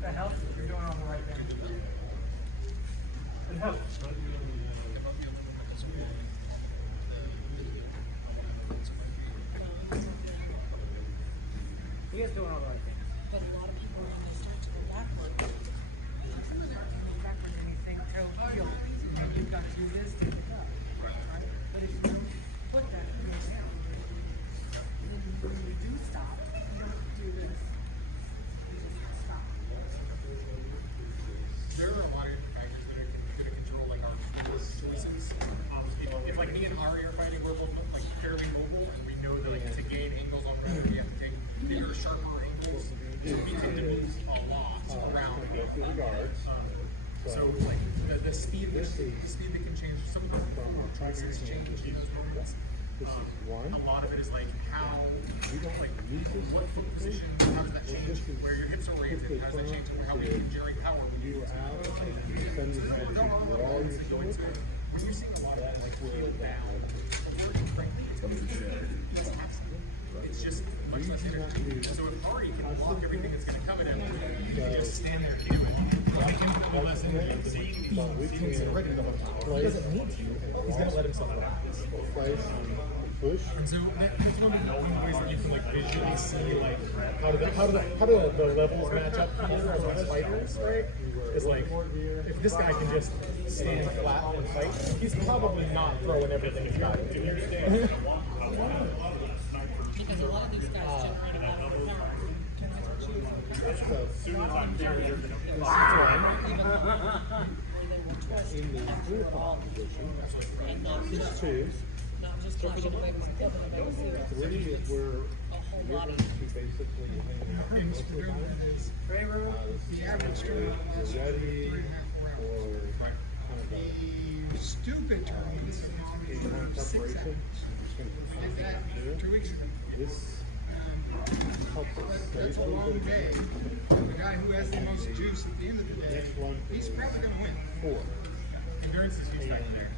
That helps if you're doing it on the right thing. It helps. He is doing all the right things. But a lot of people, when they start to go backward, and you think, oh, you've got to do this to pick up. Right? But if you put that in your down, when you do stop, you don't do this. You just stop. There are a lot of different factors that are control like our choices. If like me and Ari are fighting, we're both like fairly mobile, and we know that like to gain angles on rudder, we have to take bigger, sharper angles. So we tend to move a lot around. So like the speed that can change. Some of the choices change in those moments. A lot of it is like how, like what foot position, how does that change? Where your hips are oriented, how does that change? How we can generate power when you out and when you're seeing a lot of that, like feel down, frankly, it's just much less energy. So if Ari can block everything that's going to come at him, you can just stand there, hit him, I can put less energy because he feels ready to go. He doesn't need to. He's going to let himself go. Push. And so that's one of the ways that you can like visually see like how do the levels match up here as fighters, right? Is like if this guy can just stand flat and fight, he's probably not throwing everything he's got. Do you understand? Because a lot of these guys generate a lot of power. Can I touch you? So as soon as I'm there, you're going to in the full position. It's two. Not just flashing away with a clip and a big Three is where you're going to basically hang out. The average turn ready or kind of the stupid turn is around 6 preparation. I did that 2 weeks ago. This helps us That's a long day. The guy who has the most juice at the end of the day, Next one. he's probably going to win. 4. Endurance is huge back there.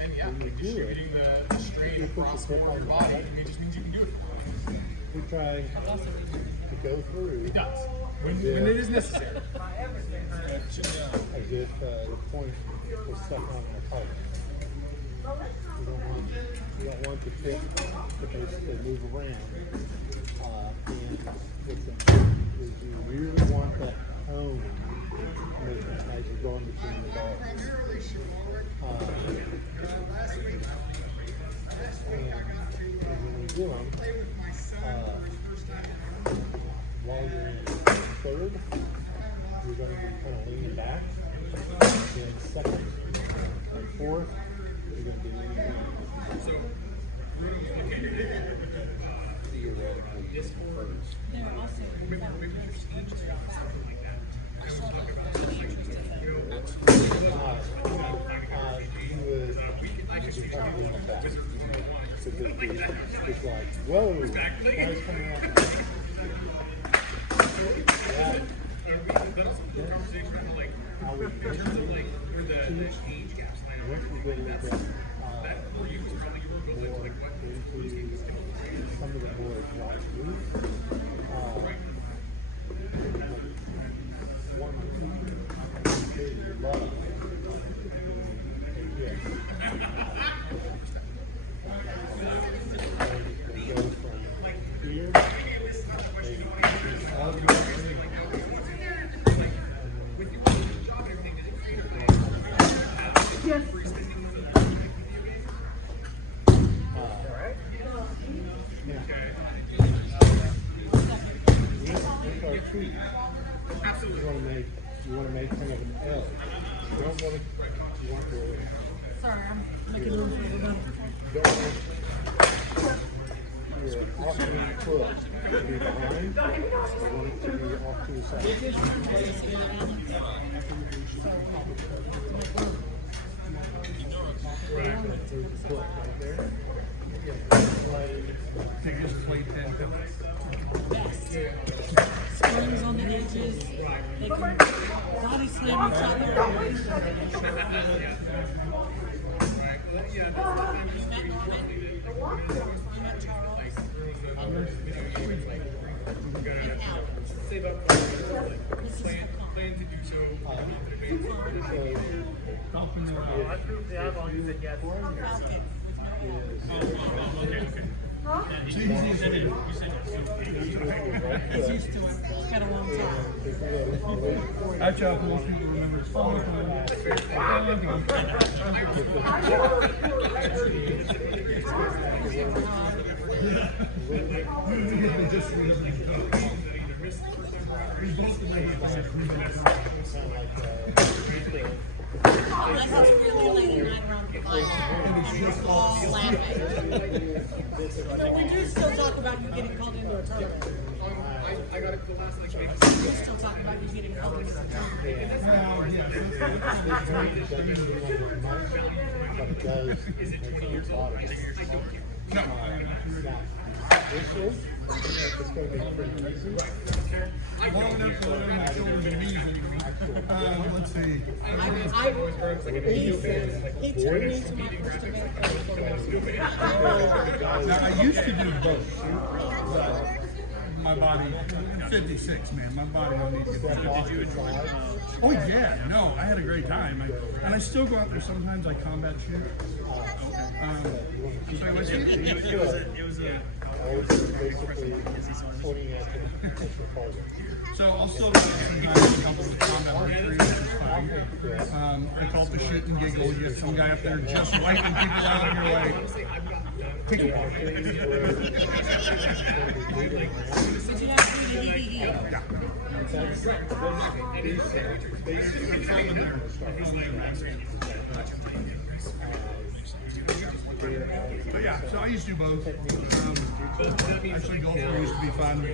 And yeah, distributing the strain across more of your body, it just means you can do it. We try to go through. It does. When it is necessary. As if the point was stuck on our target. You don't want to pick because they move around. And what's important is you really want that tone movement as you're going between the bars. Last week I got to When you do them, play with my son for his first time. while you're in third, you're going to be kind of leaning back. Then second and fourth, you're going to be leaning back. So, Theoretically, first. They're also It's like, whoa, guys coming out. Yeah. How we teach, once we get a little bit more into some of the more exotic moves, one they love go from With our trees, Absolutely. you want to make kind of an L. You don't want to, you want to, Sorry, I'm making room for everybody. don't want your offering foot to be behind. You want it to be off to the side. Foot right there. Biggest plate pen. Springs on the edges. They can body slam each other. Save up This is for plan to do so. It's easy as it is. He's used to it. Got a long time. That's how most people remember. Unless it's really late at night around the fire, and we're all laughing. But we do still talk about you getting called into a tournament. I got it the last like maybe We still talk about you getting called into a tournament. But it does make your body. No. This is, it's going to be pretty easy. Long enough to learn the shoulders and knees anymore. Let's see. He took me to my first event. Now, I used to do both. My body, 56, man. My body don't need to get. Did you enjoy it? Oh, yeah. No, I had a great time. And I still go out there sometimes. I combat shoot. So I see it was a Basically pointing at your target. So I'll still do it sometimes a couple of combat archery, which is fine. I call it the shoot and giggle. You have some guy up there just wiping people out of your way. Did you have But yeah, so I used to do both. Actually, golf used to be fun.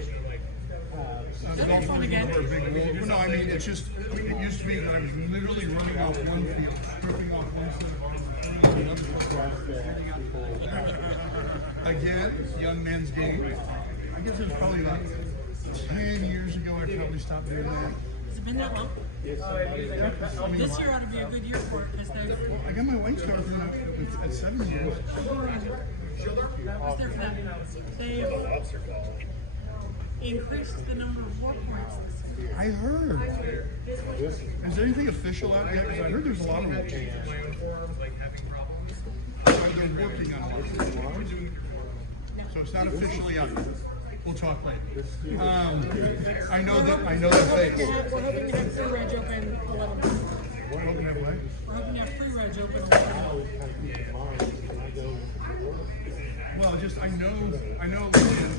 Golf were a big rule. Well, no, I mean, it's just, it used to be that I was literally running off one field, stripping off one field. Again, young man's game. I guess it was probably about 10 years ago I probably stopped doing that. Has it been that long? This year ought to be a good year for it because they've. I got my white star at 7 years. I was there for that. They've increased the number of war points this year. I heard. Is there anything official out yet? Because I heard there's a lot of them. They're working on it. So it's not officially out yet. We'll talk later. I know that face. We're hoping to have free reg open 11. We're hoping to have what? We're hoping to have free reg open 11. Well, just I know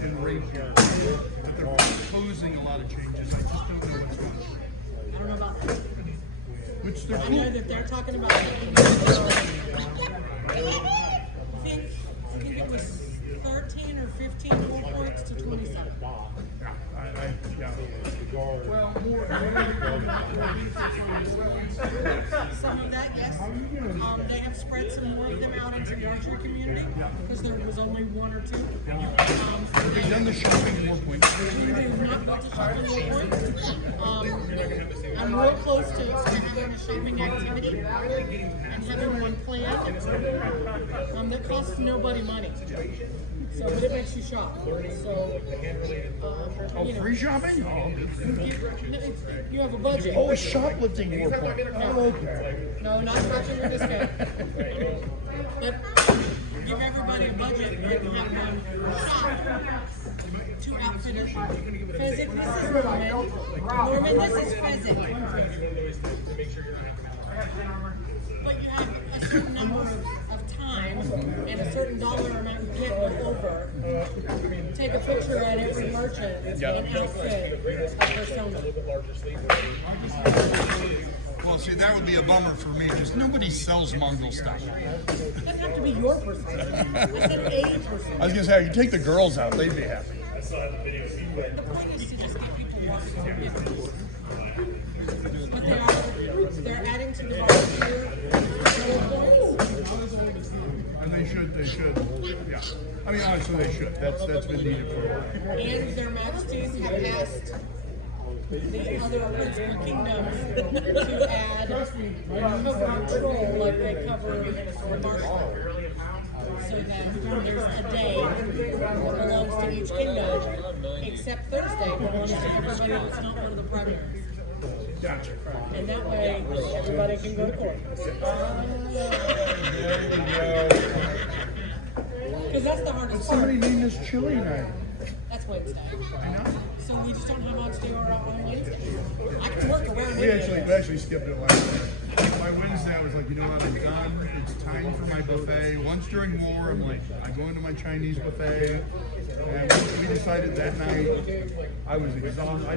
in race here that they're proposing a lot of changes. I just don't know what's going on. I don't know about that. Which they're I know cool. that they're talking about taking I think it was 13 or 15 war points to 27. Yeah. Well, more. Some of that, yes. They have spread some more of them out into the archery community because there was only one or two. They've done the shopping more points. They've not built a shopping war point. I'm real close to having a shopping activity and having one planned that costs nobody money. So, but it makes you shop. So, you know, Free shopping? you have a budget. Oh, a shoplifting war point. Oh, okay. No, not shopping or discount. But give everybody a budget and have them shop. Two outfitters. Pheasant, this is Norman. Norman, this is Pheasant. But you have a certain number of times and a certain dollar amount you can't go over. Take a picture at every merchant and outfit a persona. Well, see, that would be a bummer for me because nobody sells Mongol stuff. It doesn't have to be your persona. I said a persona. I was gonna say, I could take the girls out; they'd be happy. The point is to just get people walking. But they're adding to the volunteer points. And they should. Yeah. I mean, honestly, they should. That's been needed for a while. And their majesties have asked the other principal kingdoms to add cover patrol like they cover the marshal. So that there's a day that belongs to each kingdom, except Thursday belongs to everybody that's not one of the primaries. Gotcha. And that way, everybody can go to court. Because that's the hardest part. Somebody named this chili night. That's Wednesday. I know. So we just don't have on stay or on Wednesday. I can work around We it. actually skipped it last night. My Wednesday, I was like, you know what, I'm done. It's time for my buffet. Once during war, I'm like, I go into my Chinese buffet. And we decided that night, I was exhausted.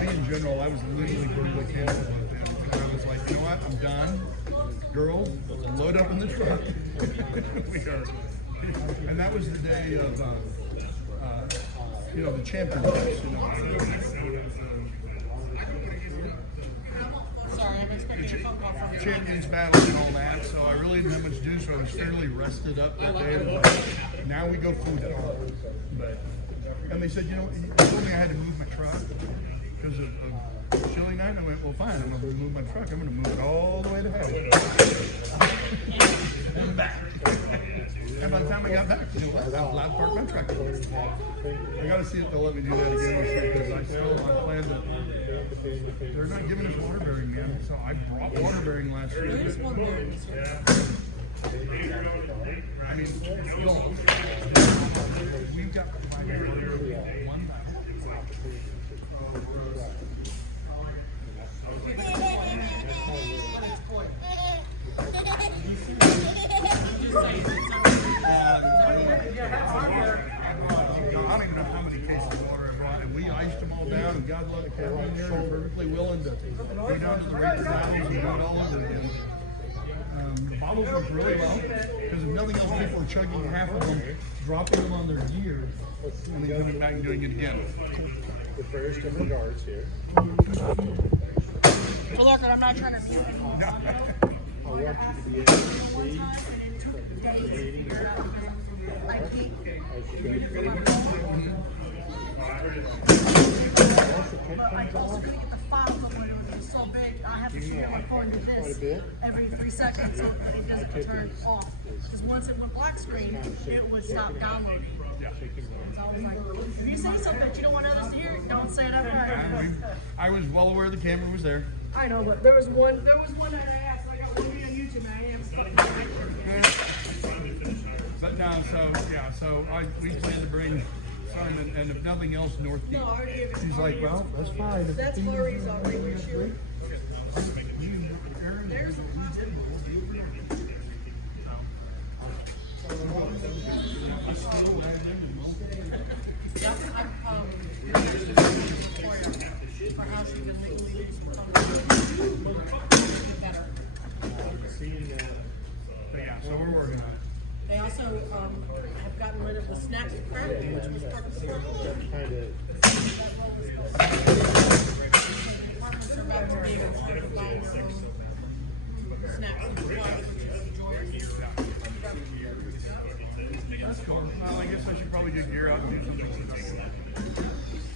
Me in general, I was literally brutally canceled. And I was like, you know what, I'm done. Girls, load up in the truck. We are. And that was the day of, the championships, Sorry, I'm expecting a phone call from you. Champions battle and all that, so I really didn't have much to do, so I was fairly rested up that day. Now we go food hall. And they said, you told me I had to move my truck because of chili night. And I went, well, fine, I'm going to move my truck. I'm going to move it all the way to hell. And back. And by the time I got back, I was allowed to park my truck. I got to see if they'll let me do that again this year because I plan to. They're not giving us water bearing, man. So I brought water bearing last year. There is one there this year. I mean, we've got one I don't even know how many cases of water I brought, and we iced them all down, and God love the Caroline there, they're perfectly willing to go down to the regular bottles and do it all over again. The bottles work really well, because if nothing else, people are chugging half of them, dropping them on their gear, and then coming back and doing it again. With various different guards here. Well, look, I'm not trying to be anyone. I want you to be able to see the meeting as you I also couldn't get the file when it was so big. I have to keep going to this every 3 seconds so that it doesn't turn off. Because once it went black screen, it would stop downloading. So I was like, if you say something that you don't want others to hear, don't say it up front. I was well aware the camera was there. I know, but there was one that I asked. I got one video on YouTube and I am. But no, so we plan to bring some, and if nothing else, Northkeep. No, I already gave it. She's like, well, that's fine. That's Maurice on Lake Shoe. There's a For how she can legally use better. But yeah, so we're working on it. They also have gotten rid of the snacks crack, which was part of the portfolio. kind of That role is the departments are about to be able to start buying their own snacks and supplies, which is joyous. That's cool. Well, I guess I should probably get gear out and do something.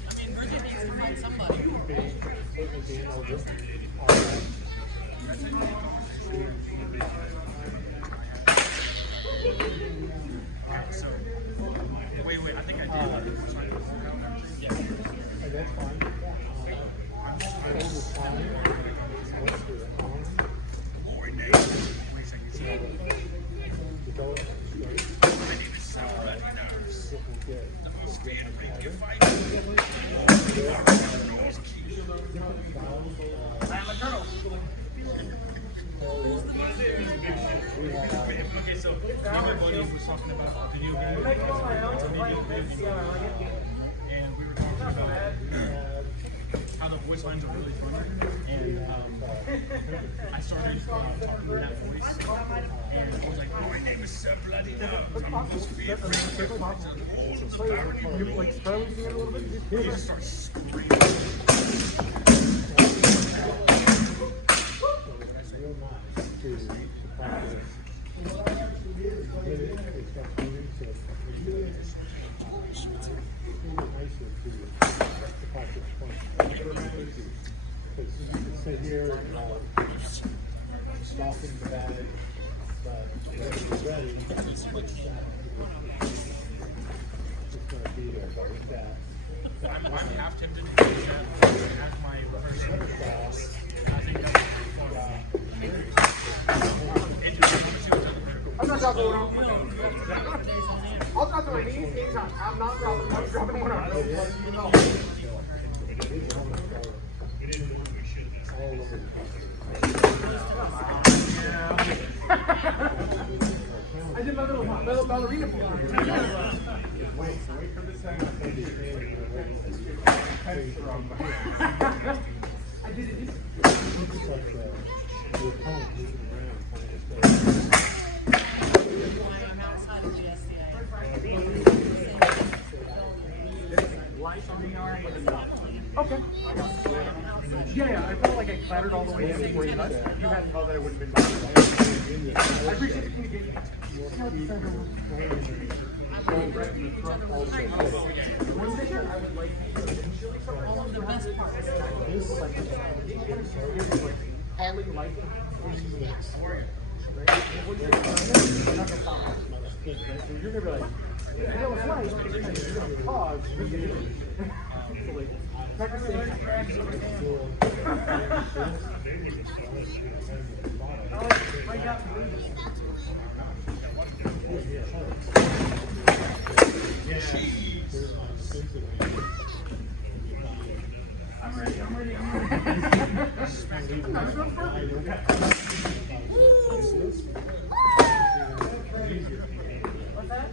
I mean, Bridget needs to find somebody. being over. So, wait, I think I did. That's fine. Over time, what's your Okay, so one of my buddies was talking about the new video, and we were talking about how the voice lines are really funny, and I started talking in that voice, and I was like, my name is Seth Bloody Dubs, I'm the most favorite of all of the power you like Scarlet's a little bit? He just starts screaming. Real nice to practice. It starts moving, so it's nicer to practice points. Because you can sit here and stalking the bag, but when you're ready, it's going to be there. But with that, I'm half tempted to do that as my personal boss. I think that's fun. I'm not dropping one off. I'll drop to my knees anytime. I'm not dropping. I'm dropping one off. I did my little ballerina for Wait for the second. I did it. it's like your opponent moving around. I'm outside of the Okay. Yeah, I felt like I clattered all the way in before you touched. You hadn't thought that it would have been mine. I appreciate the communication. all of the best parts. You're gonna be like, I know it's nice, but you're gonna pause. So like, I got I'm ready. What's that?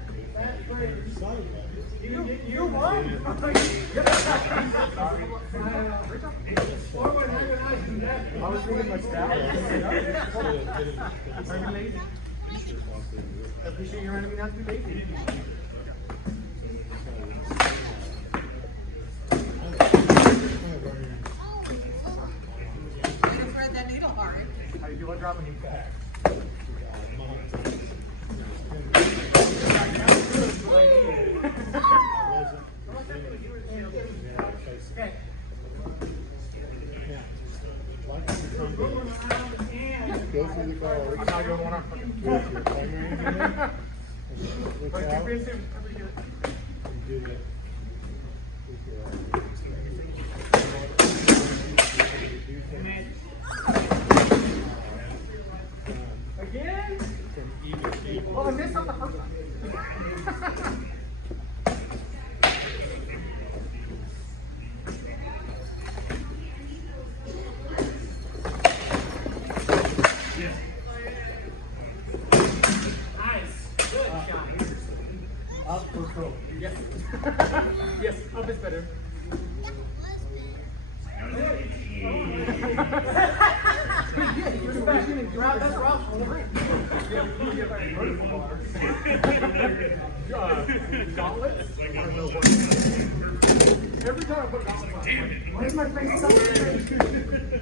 You won. I was thinking like that. I appreciate you running me not to be lazy. Gonna thread that needle hard. How do you feel about dropping you back? Okay. Go through the cards. I'm not going one off. Go to your primary hand. Look But out. keep it soon. I appreciate it. And do that. Again? From even to even. Well, I missed on the first time. Up for pro. Yes. Yes, up is better. That's rough on the ring. Gauntlets are no worse. Every time I put gauntlets on, I'm like, why is my face so red?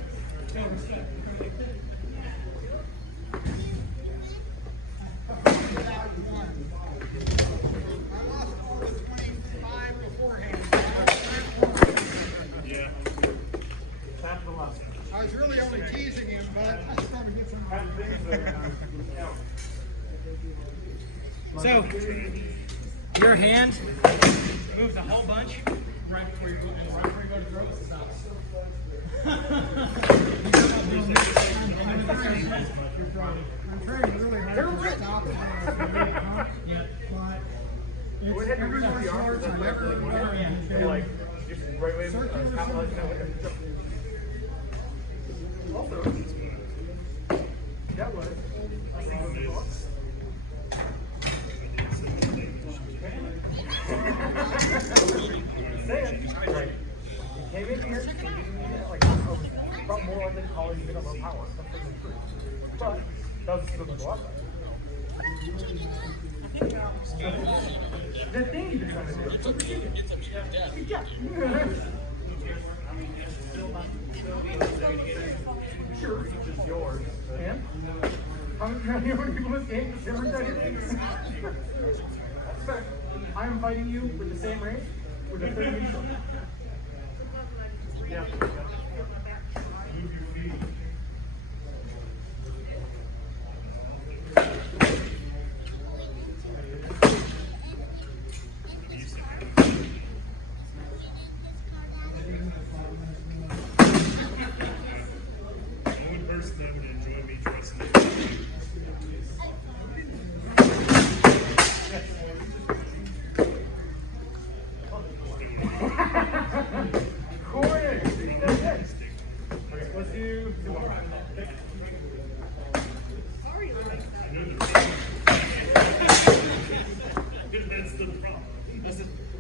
I was really only teasing him, but I just want to get some. So, your hand moves a whole bunch right before you go to throw. I'm trying really hard to stop it. But it's every martial arts I've ever done. Like, just right way. Circular that was a single book. Saying, like, you came in here, like, brought more on the college, you didn't love power. That's certainly true. But, that was still go up. The thing you've been trying to do. Yeah. Sure, it's just yours. And? How many people in this game just never done anything? That's fair. I am fighting you with the same range, with a 30 minute. Yeah. Move your feet.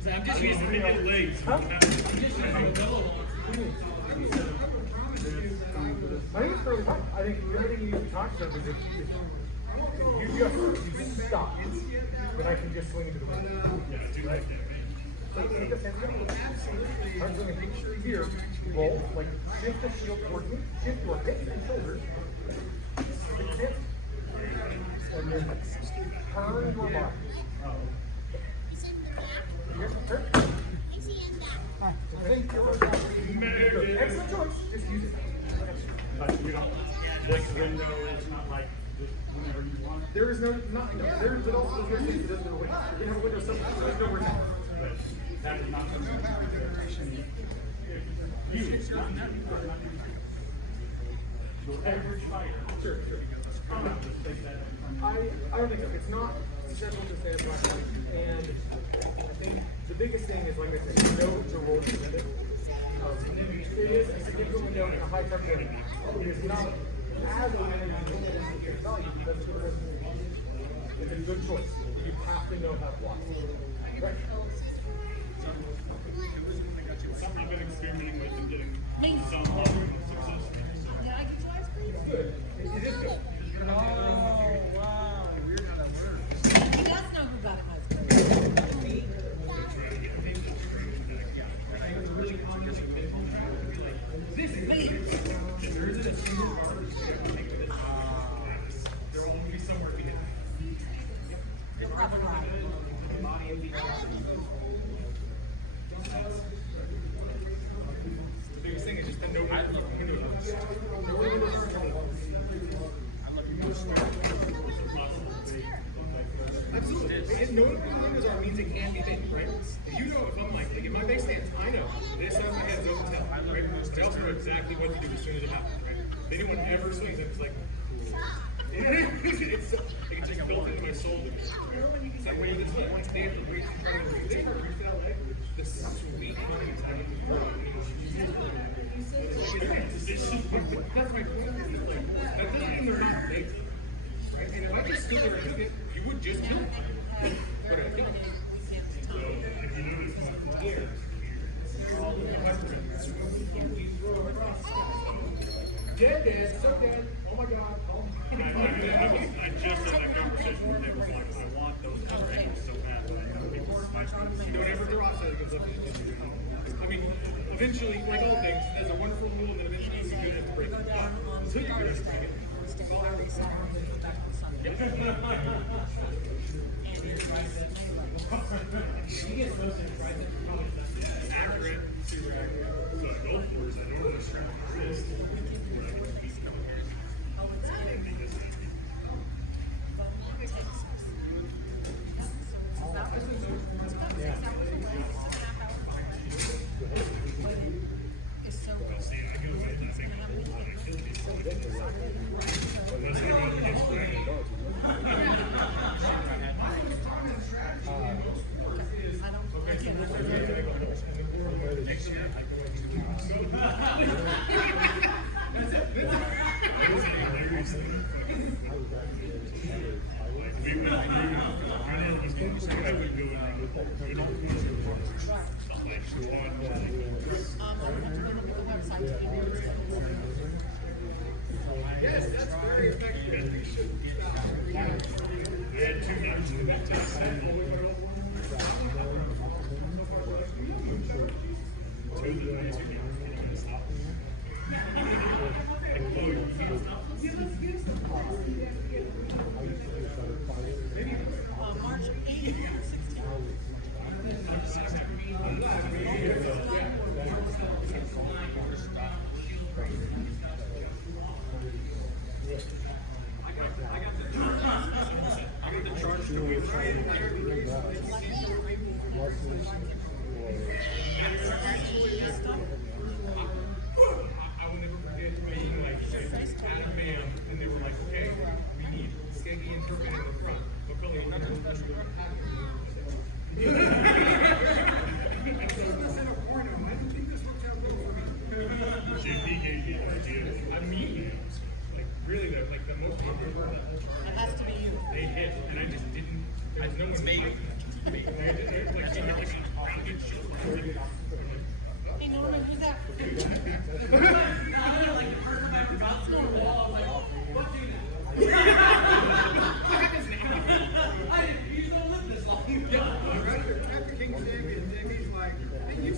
I'm just using my legs. Huh? I think it's fairly hard. I think everything you talked about is if you stop, then I can just swing into the wind. Right? So take a sense of I'm going to make sure here, roll, like shift the shield towards me, shift your hips and shoulders, take a sense, and then turn your body. Excellent choice. Just use it. But you don't. This window is not like just whenever you want. There is no nothing. There's no things that doesn't window. You can have a window somewhere. There's nowhere else. But that is not something consideration. Your average fighter. Sure. I don't think so. It's not successful to say it's black and white. And I think the biggest thing is, like I said, know to roll to limit. It is a significant window in a high touch area. It is not as a window as you value because it's a good choice. You have to know how to block. Right. Something I've been experimenting with and getting some success. Did I get you ice cream? Good. It is good. Oh, wow. Weird how that works. He does know who got him ice cream. There will only be somewhere to be hidden. You're probably right. The biggest thing is just the no. I love you. Absolutely. And knowing what windows are means it can be big, right? If you know, if I'm like if my base stance, I know this time my head's open tail, right? I also know exactly what to do as soon as I'm out, right? If anyone ever swings, I'm just like, it's just built into my soul. Same way with this one. They have to reach that leg, the sweet money. That's my point. That doesn't mean they're not big. Right? And if I just stood there and took it, you would just kill it. But I think so. If you notice my here, dead, so dead. Oh my God. I just had that conversation with him. Like, I want those kind of angles so bad. Don't ever draw outside of the I mean, eventually, like all things, there's a wonderful rule, and then eventually you're going to have to break it. Until you're going to break it. She gets those things right. Accurate, super accurate. So I go for it. I don't want to strap my wrist. Yes, that's very effective. We should They had 2 nights in the test. March 8th, I will never forget being like, Adam Bam, and they were like, okay, we need Skeggy and Turpin in the front. But Billy, we're not doing special run. JP gave you an idea. I mean, like really, like the most it has to be you. they hit, and I just didn't. I no one made. Hey Norman, who's that? After King's Day, and Jimmy's like, hey, you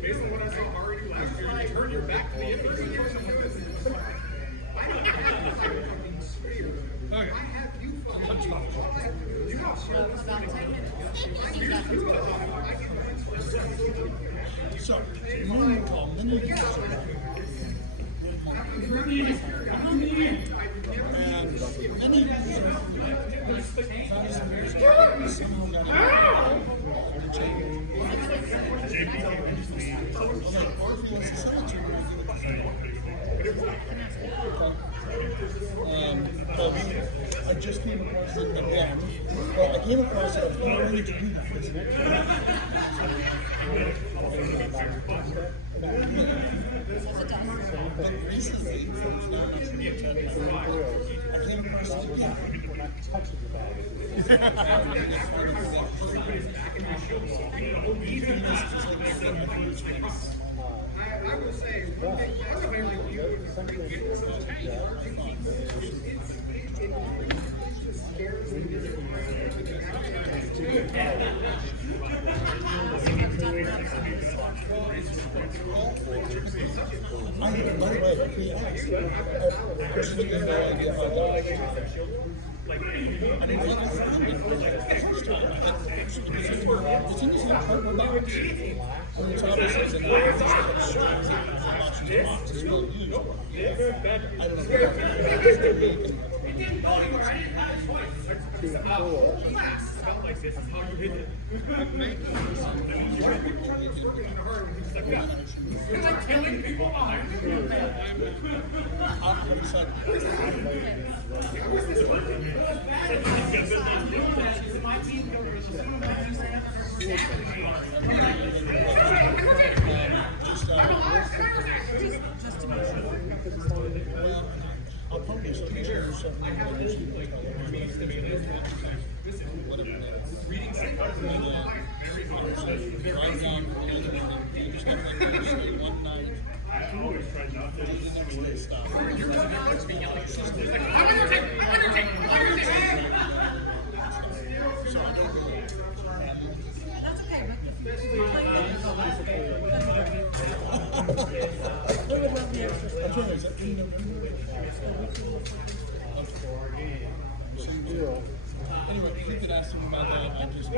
Based on what I saw already last year, you turned your back to the infantry. I don't have a fucking spear. I have you fucking. You got About 10 minutes. So, you call them, then you can and then you I just came across it again. Well, I came across it, I don't really to do that. But recently, I came across it again. I will say, one thing that's very good is when you get this tank, it just scares By the way, if he asked, Christian had no idea how that I mean, what I found it was like the first time, it's in the same cardboard box. And it's obviously an box, it's well used. I don't know. Like this is how you hit it. It's like killing people. I'll probably just picture something. Reading right down you just have to say one night. I always try not to. The next day stop. So I don't go. That's okay, but if you play games all that, we would love the extra I'm stuff. sorry, is that in November? Anyway, if you could ask him about that, I just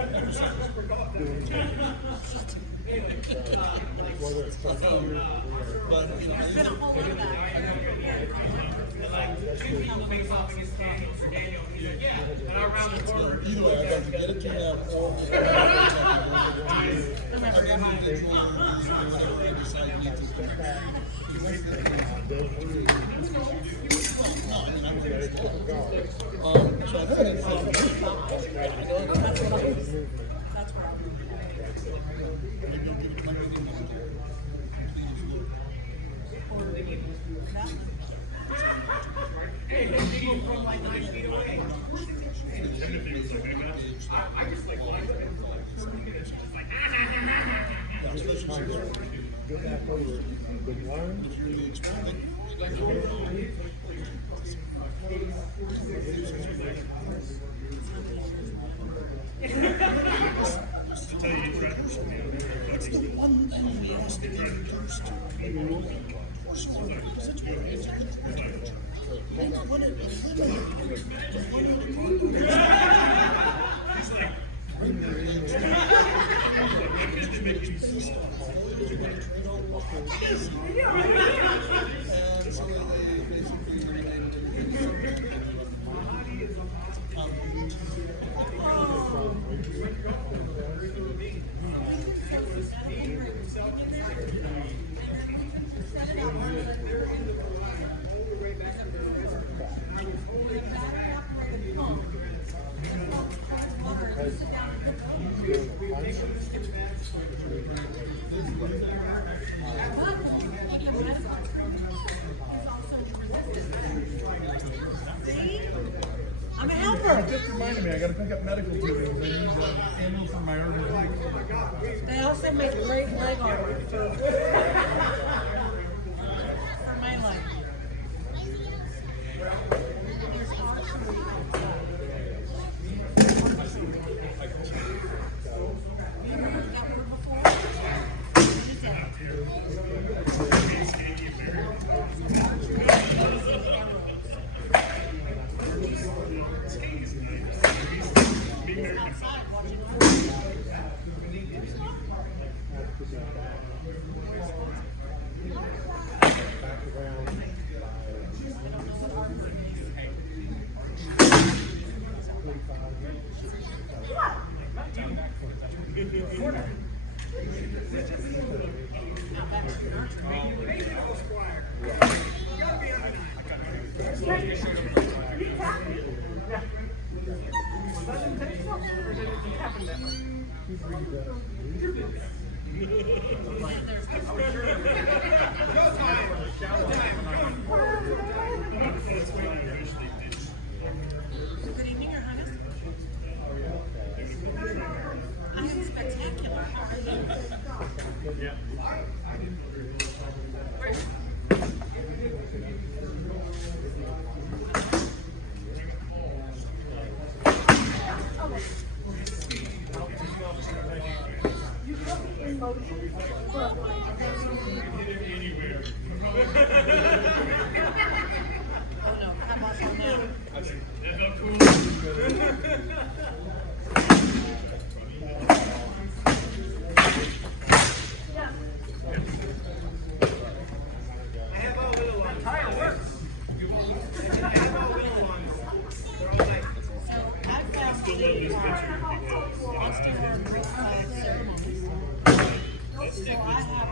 but you know, There's been a whole lot of that. either way, I'd like to get it to them or whatever I decide we need to do. No, I mean, I'm here. So I haven't had fun. That's what I was. That's where I'm. Maybe I'll give it to my Go back over it. Good learn. What's the one thing we asked the introduce to? I'm a helper. Just reminded me, I gotta pick up medical tools. I need ammo for my order. They also make great leg armor for my leg. Good evening, Your Highness. I am spectacular. Oh no, I'm off on that. I have all little ones. Tire works. I have all little ones. They're all like, So I found the ceremonies. So I have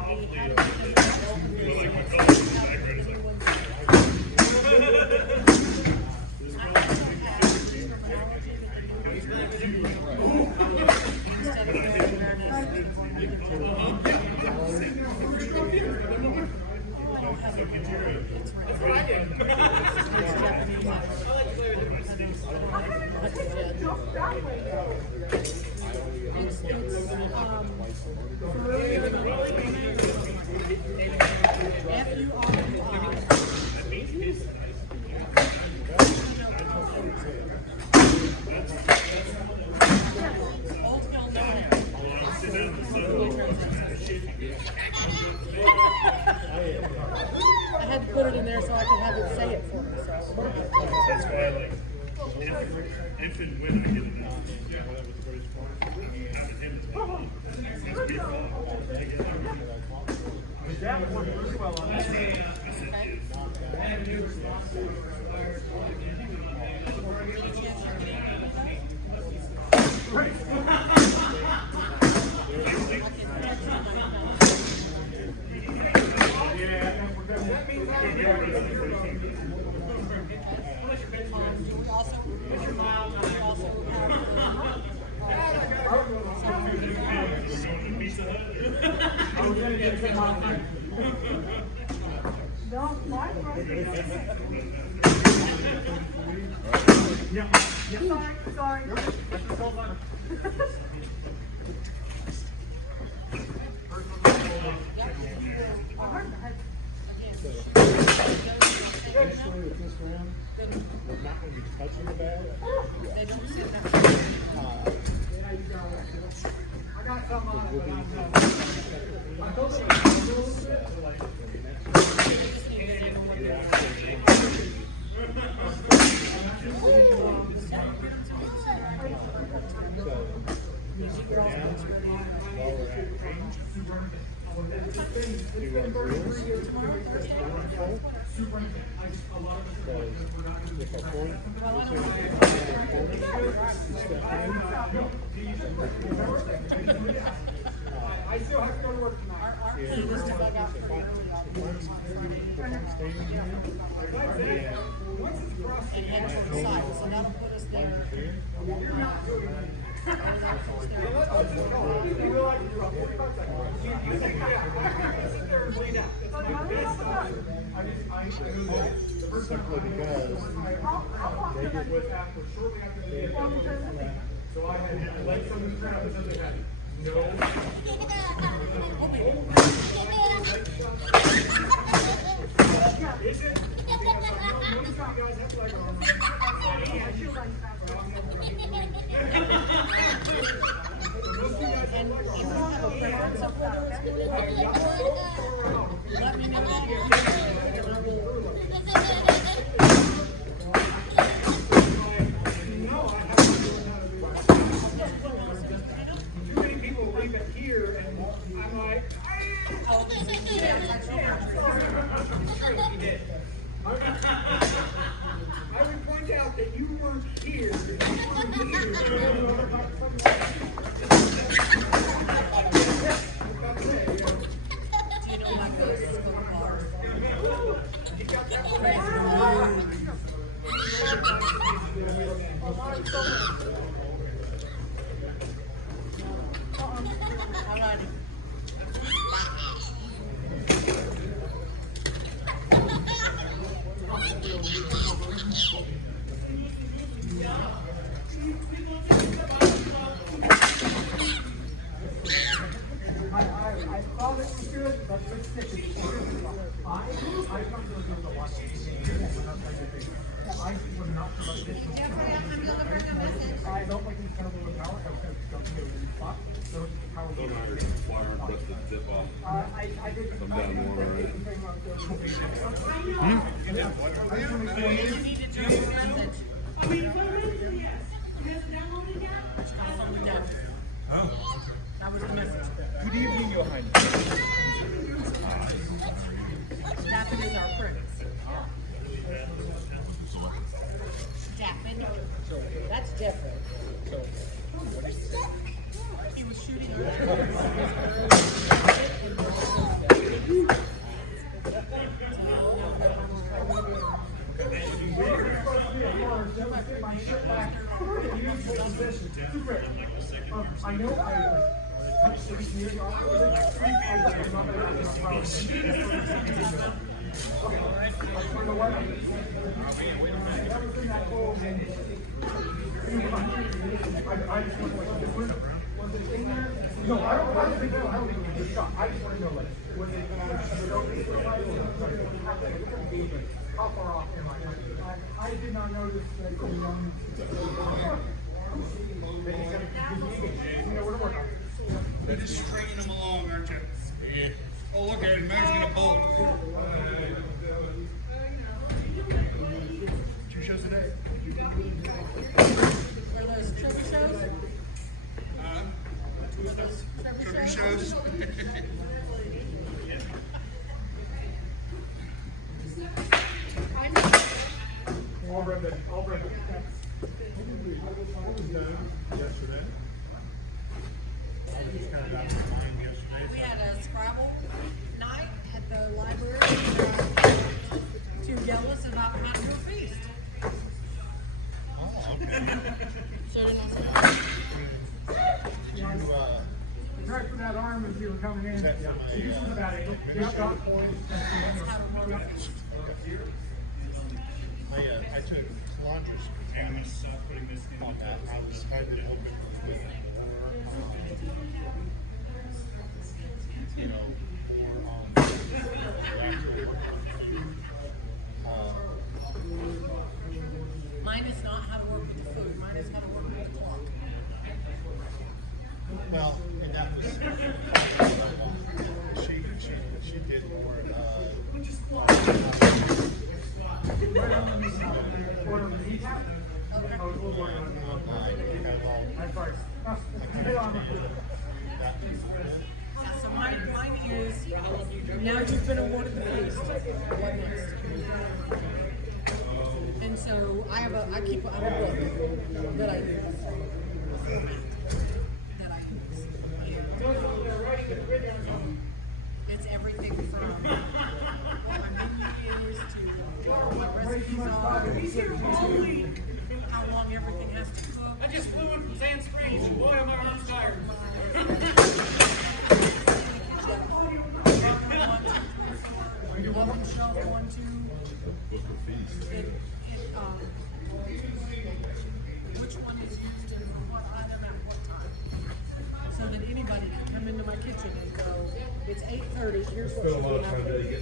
I had to put it in there so I could have it say it for me. So. That's why I like, if and when I get it done. Having him as be wrong. that worked really well on this. Sorry. gonna be touching the bag. They don't sit next to Uh, I got some on it, we'll but be I'm using not. the I told them like, I still have to go to work tonight. and head toward the side, so that'll put us there. Simply because So I had like some of the crowd that they had. No. Is it? Most of you guys have like And if you have a preference of whether it's blue, let me know that you're here, and I will. too many people leave it here and I'm like, I would point out that you weren't here. Do you know my ghost smoke bars? Alrighty. I thought it was good, but let's stick with it. I come to the watch this game. I would not like this. I don't like these kind of little power. I was going to jump into a spot. So it's the power. I did. Come down more, right? You need to do something that that was the message. Good evening, Johann. Dappin is our prince. Dappin. That's different. He was shooting I know I touched the near the office. No, I don't think I don't think it was shot. I just want to know, like, was it how far off am I? I did not notice that you know where to work on. You're just stringing them along, aren't you? Yeah. Oh, look at it. Mary's gonna bolt. 2 shows a day. Are those trivia shows? Are those trivia Trivia shows? shows. All ribbon, all ribbon. what was done yesterday. I was just kind of out of my mind yesterday. We had a Scrabble night at the library to yell us about how to do a feast. Oh, okay. So did You, Right for that arm as you were coming in. Check my, You just about it. Good shot points. I took laundry on that. I was kind of hoping with you know, more on the actual work. Mine Well, and that was, she did more, So mine is, now you've been awarded the feast, what next? And so I keep a book that I use, a format that I use. And, it's everything from what my menu is to what recipes are to how long everything has to cook. I just flew in from Sand Springs. Boy, are my arms tired. Oven shelf 1, 2. Which one is used and for what item at what time? So that anybody can come into my kitchen and go, it's 8:30, here's what you're going to have to do.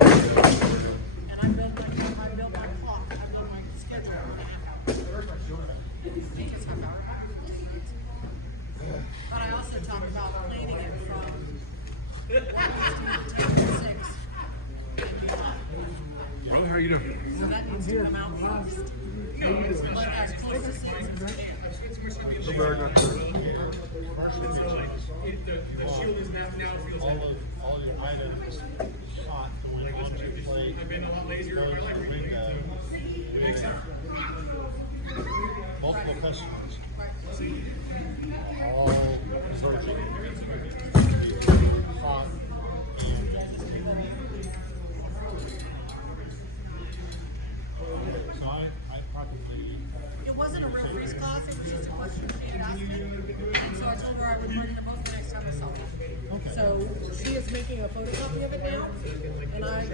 And I build my clock, I build my schedule in a half hour. Because half hour. But I also talk about planning it from 1 to 10 to 6. Brother, how you doing? So that needs to come out first. But as close to 6 as we can. No better not to. The shield is now feels like all your items hot going onto your plate. I've been a lot lazier in my life. With multiple customers. All virgin. Hot. So I probably. It wasn't a real quiz class, it was just a question she had asked me. And so I told her I would bring the book the next time I saw her. Okay. So she is making a photocopy of it now, and I